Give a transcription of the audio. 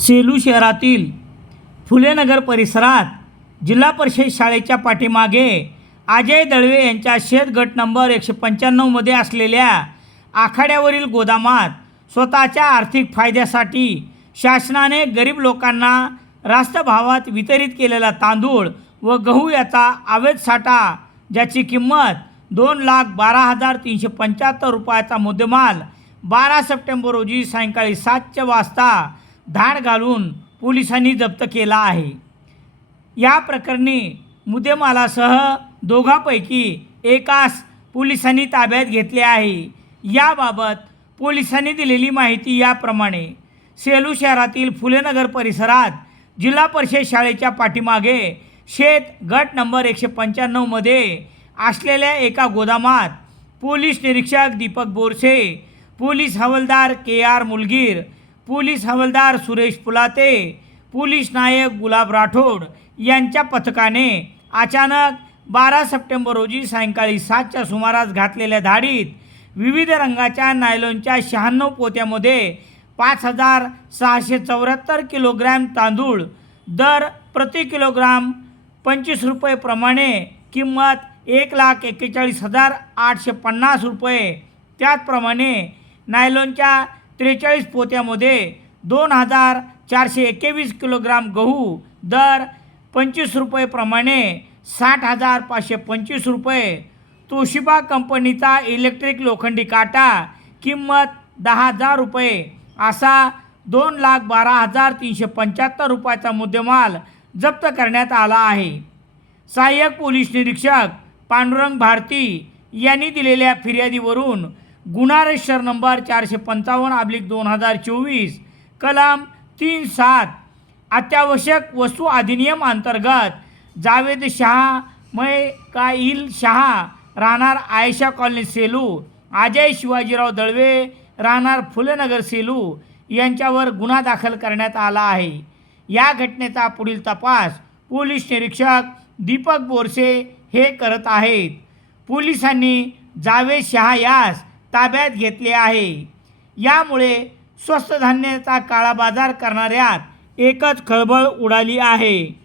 सेलू शहरातील फुलेनगर परिसरात जिल्हा परिषद शाळेच्या पाठीमागे अजय दळवे यांच्या शेतगट नंबर एकशे पंच्याण्णवमध्ये असलेल्या आखाड्यावरील गोदामात स्वतःच्या आर्थिक फायद्यासाठी शासनाने गरीब लोकांना रास्त भावात वितरित केलेला तांदूळ व गहू याचा अवैध साठा ज्याची किंमत दोन लाख बारा हजार तीनशे पंच्याहत्तर रुपयाचा मुद्देमाल बारा सप्टेंबर रोजी सायंकाळी सातच्या वाजता धाड घालून पोलिसांनी जप्त केला आहे. या प्रकरणी मुद्देमालासह दोघांपैकी एकास पोलिसांनी ताब्यात घेतले आहे. याबाबत पोलिसांनी दिलेली माहिती याप्रमाणे सेलू शहरातील फुलेनगर परिसरात जिल्हा परिषद शाळेच्या पाठीमागे शेत गट नंबर एकशे पंच्याण्णवमध्ये असलेल्या एका गोदामात पोलीस निरीक्षक दीपक बोरसे पोलीस हवालदार के आर मुलगीर पोलीस हवालदार सुरेश पुलाते पोलीस नायक गुलाब राठोड यांच्या पथकाने अचानक बारा सप्टेंबर रोजी सायंकाळी सातच्या सुमारास घातलेल्या धाडीत विविध रंगाच्या नायलॉनच्या शहाण्णव पोत्यामध्ये पाच हजार सहाशे चौऱ्याहत्तर किलोग्रॅम तांदूळ दर प्रति किलोग्राम पंचवीस रुपयेप्रमाणे किंमत एक लाख एक्केचाळीस हजार आठशे पन्नास रुपये. त्याचप्रमाणे नायलॉनच्या त्रेचाळीस पोत्यामध्ये दोन हजार चारशे एकवीस किलोग्राम गहू दर पंचवीस रुपयेप्रमाणे साठ हजार पाचशे पंचवीस रुपये. तोशिबा कंपनीचा इलेक्ट्रिक लोखंडी काटा किंमत दहा हजार रुपये. असा दोन लाख बारा हजार तीनशे पंच्याहत्तर रुपयाचा मुद्देमाल जप्त करण्यात आला आहे. सहाय्यक पोलीस निरीक्षक पांडुरंग भारती यांनी दिलेल्या फिर्यादीवरून गुन्हा रजिस्टर नंबर चारशे पंचावन्न अब्लिक दोन हजार चोवीस कलम तीन सात अत्यावश्यक वस्तू अधिनियम अंतर्गत जावेद शहा मय काईल शहा राहणार आयशा कॉलनी सेलू अजय शिवाजीराव दळवे राहणार फुलेनगर सेलू यांच्यावर गुन्हा दाखल करण्यात आला आहे. या घटनेचा पुढील तपास पोलीस निरीक्षक दीपक बोरसे हे करत आहेत. पोलिसांनी जावेद शहा यास ताब्यात घेतले आहे. यामुळे स्वस्त धान्याचा काळाबाजार करणाऱ्यात एकच खळबळ उडाली आहे.